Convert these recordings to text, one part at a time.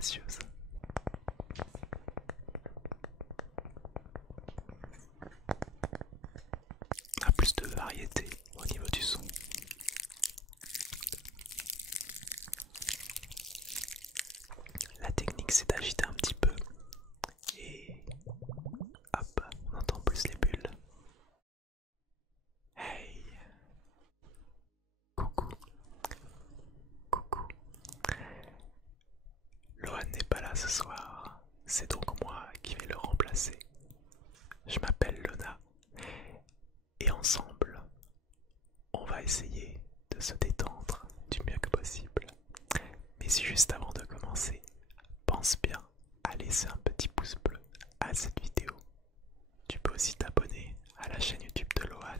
précieuse. On a plus de variété au niveau du son. La technique c'est d'agiter un petit peu et hop, on entend plus les bulles. Hey, coucou, coucou. Lohan n'est pas là ce soir, c'est donc moi qui vais le remplacer. Je m'appelle Lona et ensemble, on va essayer de se détendre du mieux que possible. Mais juste avant de commencer, pense bien à laisser un petit pouce bleu à cette vidéo. Tu peux aussi t'abonner à la chaîne YouTube de Lohan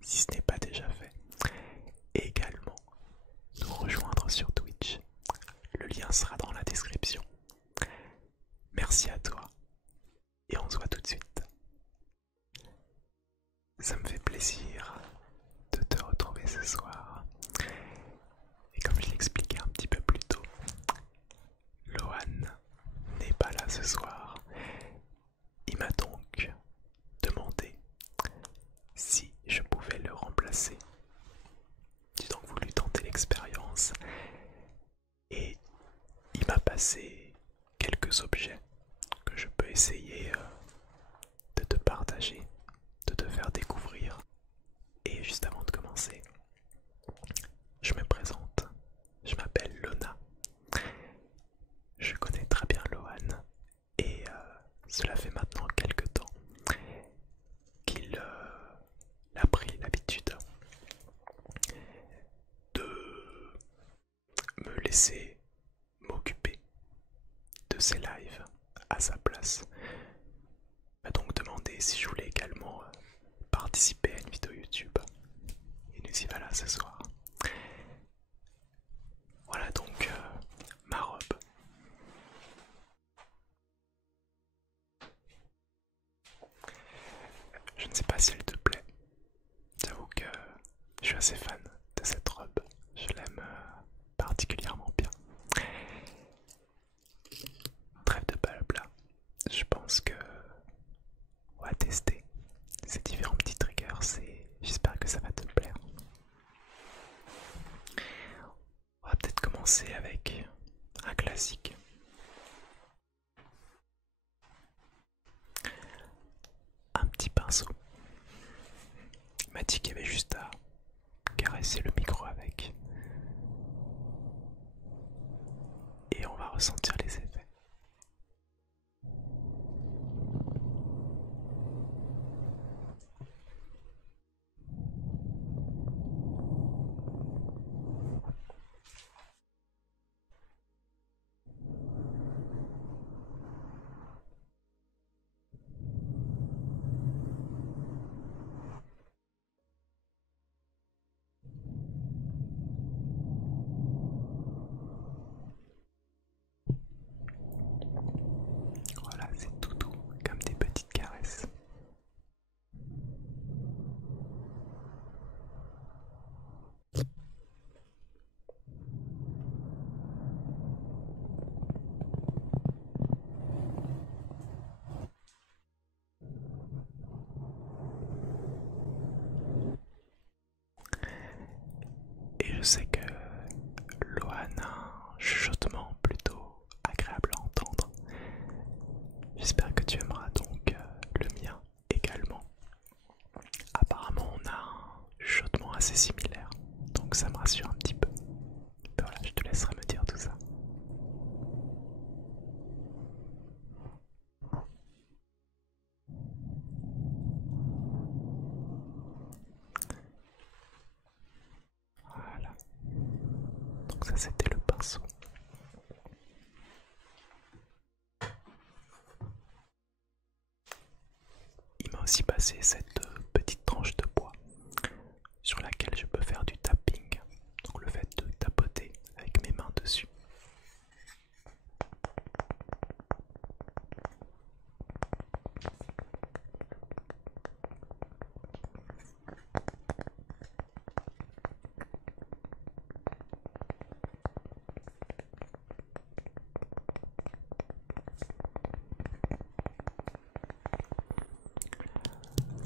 si ce n'est pas déjà fait. Et également nous rejoindre sur Twitch. Le lien sera dans la description. Merci à toi et on se voit tout de suite. Ça me fait plaisir de te retrouver ce soir. Et comme je l'expliquais un petit peu plus tôt, Lohan n'est pas là ce soir. Il m'a donc demandé si je pouvais le remplacer. J'ai donc voulu tenter l'expérience et il m'a passé quelques objets que je peux essayer de te partager, de te faire découvrir. Et juste avant de commencer, je me présente. Je m'appelle Lona. Je connais très bien Lohan et cela fait maintenant quelques temps qu'il a pris l'habitude de me laisser m'occuper de ses lives à sa place. Il m'a donc demandé si je voulais également participer à une vidéo YouTube. Et nous y voilà ce soir. Voilà donc ma robe. Je ne sais pas si elle te plaît. J'avoue que je suis assez fan de cette robe. Je l'aime particulièrement bien. Trêve de blabla. Je pense que on va tester ces différents petits triggers et j'espère que ça va te plaire. On va peut-être commencer avec un classique. Un petit pinceau. Il m'a dit qu'il y avait juste à caresser le micro avec. Et on va ressentir les effets. Voilà, c'est tout doux, comme des petites caresses. Et je sais que Lohan a un chuchotement plutôt agréable à entendre. J'espère que tu aimeras donc le mien également. Apparemment on a un chuchotement assez similaire, donc ça me rassure un petit peu. Ben voilà, je te laisserai me dire tout ça. Voilà, donc ça c'était le pinceau. Il m'a aussi passé cette petite tranche de bois sur laquelle je peux faire du tapping, donc le fait de tapoter avec mes mains dessus.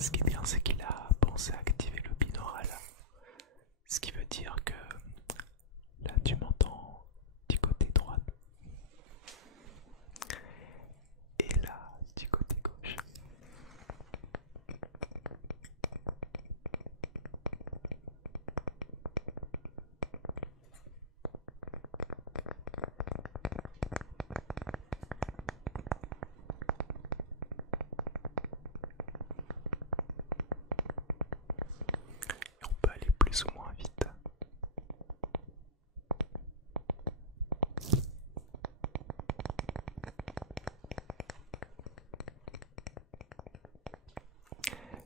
Ce qui est bien, c'est qu'il a pensé à activer le binaural. Ce qui veut dire que là tu m'entends du côté droit et là du côté gauche. Et on peut aller plus ou moins vite.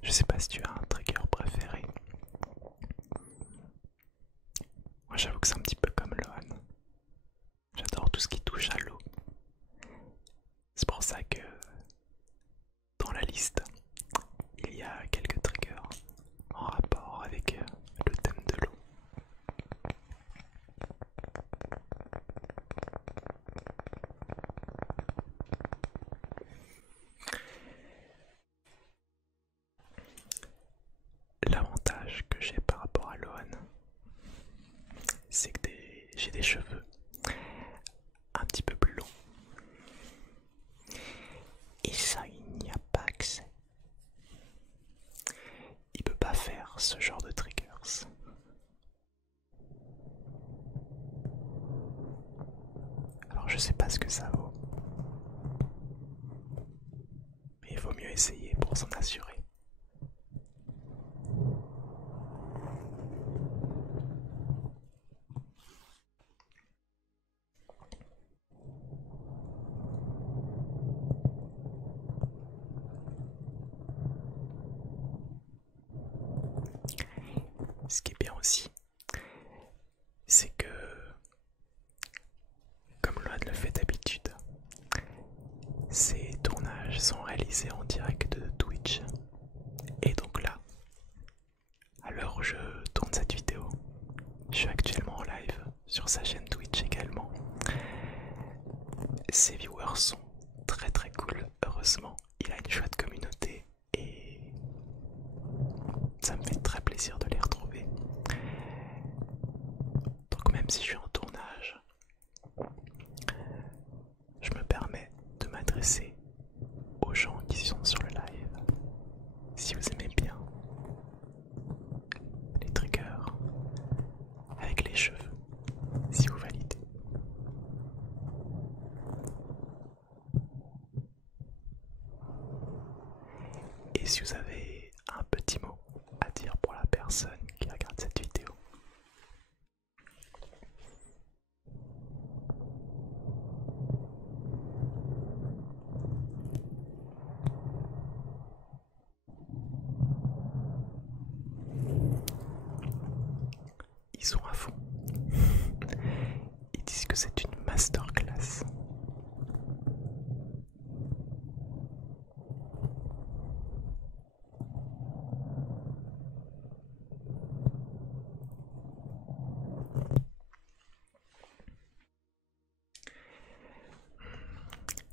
Je sais pas si tu as un trigger préféré. Moi j'avoue que c'est un petit peu comme Lohan. J'adore tout ce qui touche à l'eau. C'est pour ça que dans la liste, il y a quelques triggers en rapport avec le thème de l'eau. L'avantage que j'ai par rapport à Lohan, c'est que j'ai des cheveux un petit peu plus longs. Et ça, il n'y a pas accès. Il peut pas faire ce genre de triggers. Alors je sais pas ce que ça vaut. Mais il vaut mieux essayer pour s'en assurer. Ce qui est bien aussi, c'est que, comme Lohan le fait d'habitude, ces tournages sont réalisés en direct de Twitch. Et donc là, à l'heure où je tourne cette vidéo, je suis actuellement en live sur sa chaîne Twitch également. Ses viewers sont très très cool, heureusement. Il a une chouette communauté et ça me fait très plaisir de les retrouver. Donc même si je suis en tournage, je me permets de m'adresser aux gens qui sont sur le live. Si vous aimez bien les triggers avec les cheveux, si vous validez. Et si vous avez un petit mot à dire pour la personne qui regarde cette vidéo. Ils sont à fond. Ils disent que c'est une masterclass.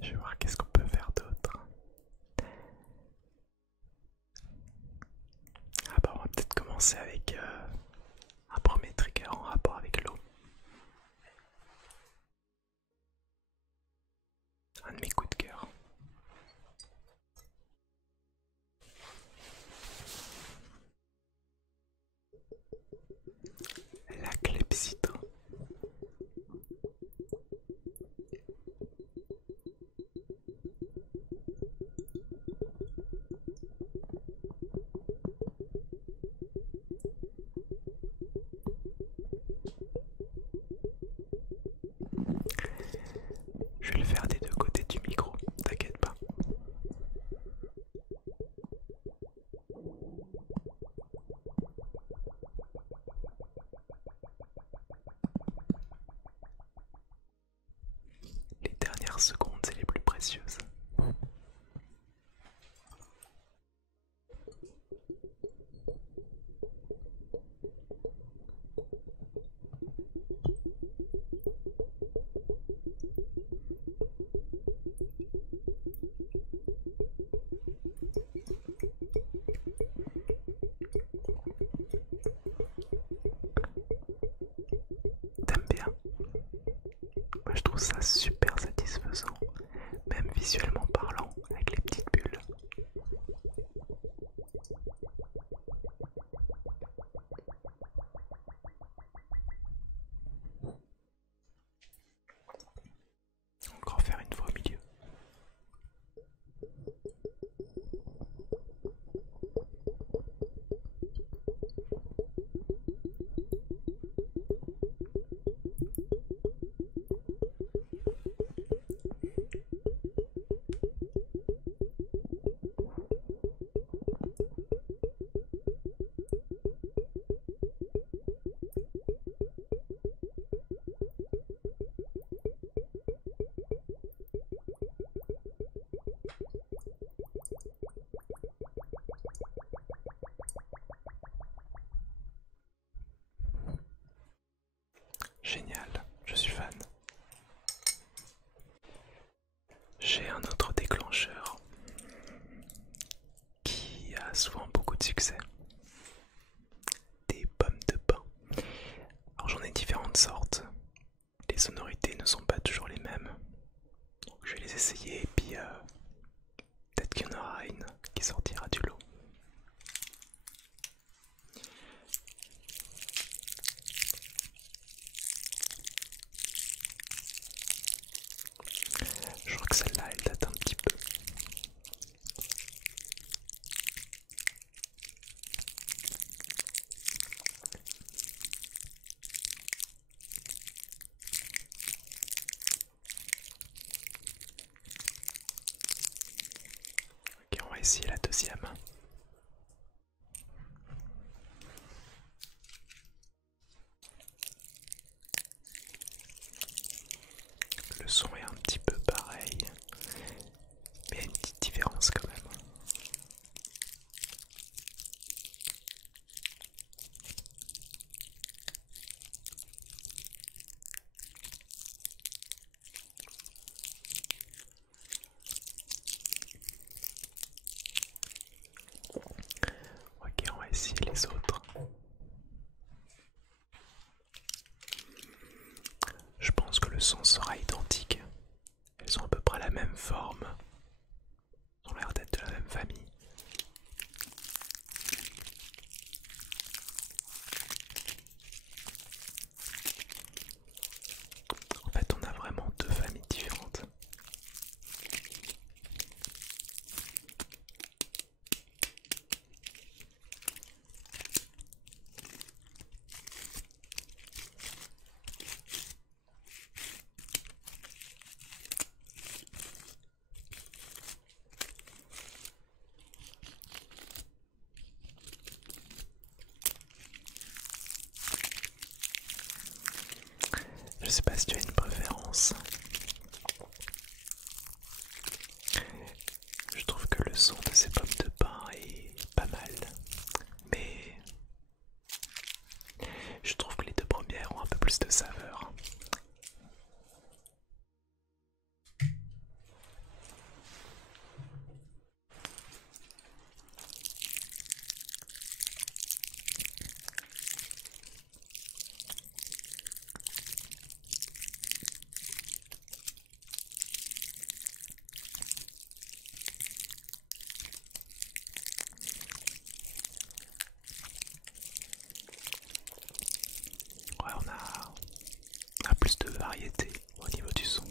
Je vais voir qu'est-ce qu'on peut faire d'autre. Ah bah on va peut-être commencer avec un premier trigger en rapport avec l'eau. Un de mes coups de cœur. La clepsydre. Je vais le faire des deux côtés du micro, t'inquiète pas. trouve ça super satisfaisant, même visuellement parlant, avec les petites bulles. Encore faire une fois au milieu. Génial, je suis fan. J'ai un autre déclencheur qui a souvent beaucoup de succès. Des pommes de pin. Alors j'en ai différentes sortes. Les sonorités ne sont pas toujours les mêmes. Donc je vais les essayer et puis peut-être qu'il y en aura une qui sortira du lot. Je crois que celle-là elle date un petit peu. Ok, on va essayer la deuxième. Le son est un petit peu pareil, mais il y a une petite différence quand même. Ok, on va essayer les autres. Je pense que le son sera identique. Elles ont à peu près la même forme. Elles ont l'air d'être de la même famille. En fait, on a vraiment deux familles différentes. Je sais pas si tu as une préférence. Je trouve que le son de ces pommes de pin est pas mal. Mais je trouve que les deux premières ont un peu plus de saveur. Ouais, on a plus de variété au niveau du son.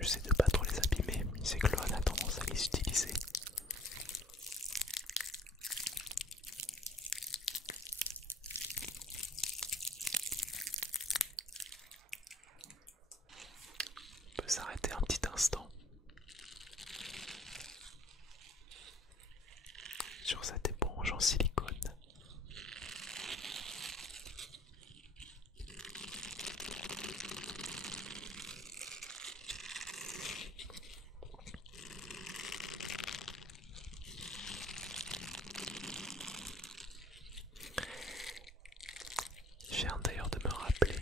J'essaie de pas trop les abîmer, c'est que Loan a tendance à les utiliser. On peut s'arrêter un petit instant sur cette éponge en silicone. Je viens d'ailleurs de me rappeler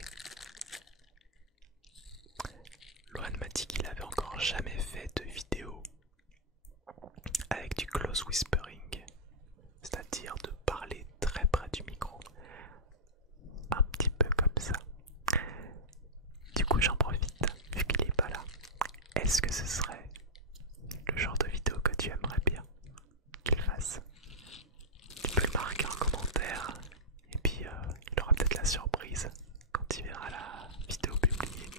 toute la surprise quand tu verras la vidéo publiée.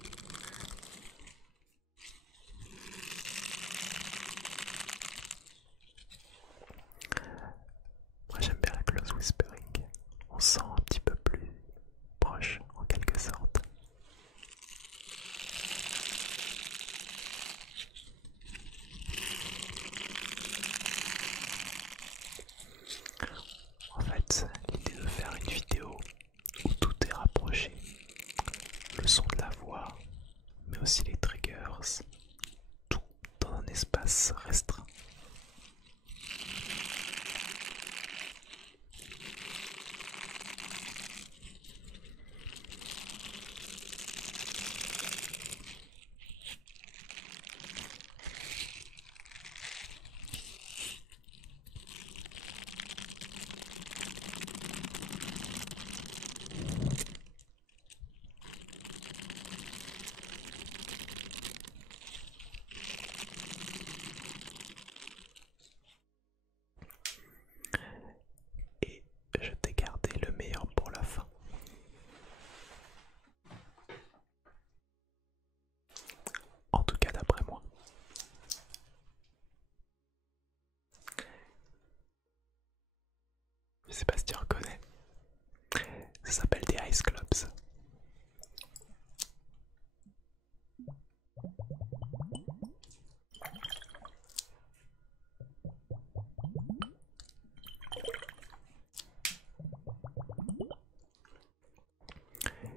Moi j'aime bien la close whispering, on se sent un petit peu plus proche en quelque sorte. En fait, l'idée de faire une vidéo où tout est rapproché, le son de la voix, mais aussi les triggers, tout dans un espace restreint. Et je t'ai gardé le meilleur pour la fin. En tout cas d'après moi. Je sais pas si tu reconnais. Ça s'appelle des Ice Clubs.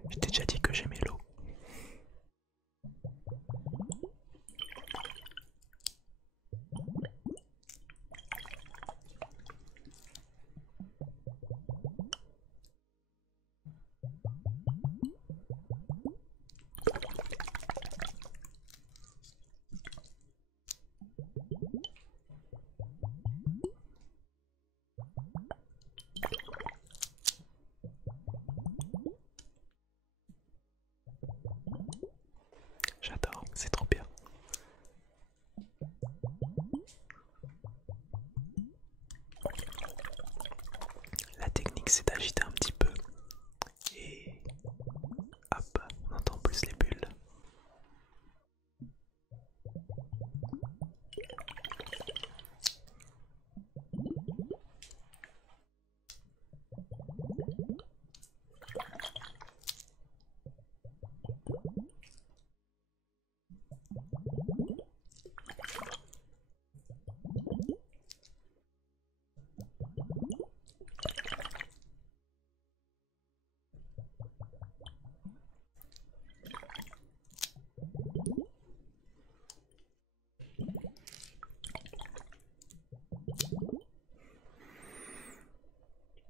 Je t'ai déjà dit que j'aimais l'eau. J'adore, c'est trop bien. La technique c'est d'agiter un petit peu et hop, on entend plus les bulles.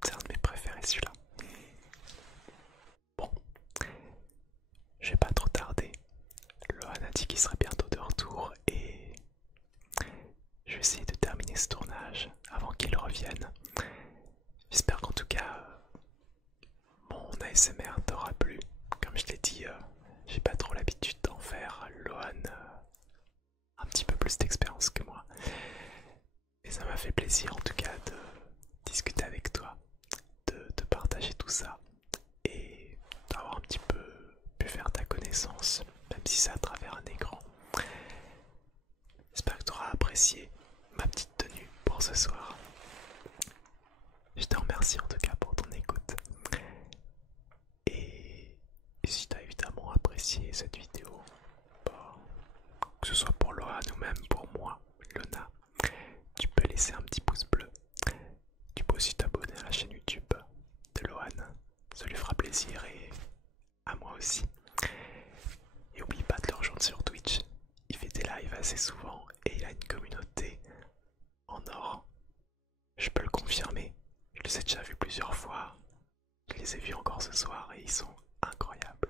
C'est un de mes préférés celui-là. Bon, je vais pas trop tarder. Lohan a dit qu'il serait bientôt de retour et je vais essayer de terminer ce tournage avant qu'il revienne. J'espère qu'en tout cas mon ASMR t'aura plu. Comme je t'ai dit, j'ai pas trop l'habitude d'en faire. Lohan a un petit peu plus d'expérience que moi. Et ça m'a fait plaisir en tout cas de discuter avec toi, de partager tout ça et d'avoir un petit peu pu faire ta connaissance, même si c'est à travers un écran. J'espère que tu auras apprécié ma petite tenue pour ce soir. Je te remercie en tout cas pour ton écoute. Et si tu as évidemment apprécié cette vidéo, que ce soit pour Lohan ou même pour moi, Lona, tu peux laisser un petit pouce bleu. Tu peux aussi t'abonner à la chaîne YouTube de Lohan, ça lui fera plaisir et à moi aussi. Et oublie pas de le rejoindre sur Twitch, il fait des lives assez souvent et il a une communauté en or. Je peux le confirmer, je les ai déjà vus plusieurs fois, je les ai vus encore ce soir et ils sont incroyables.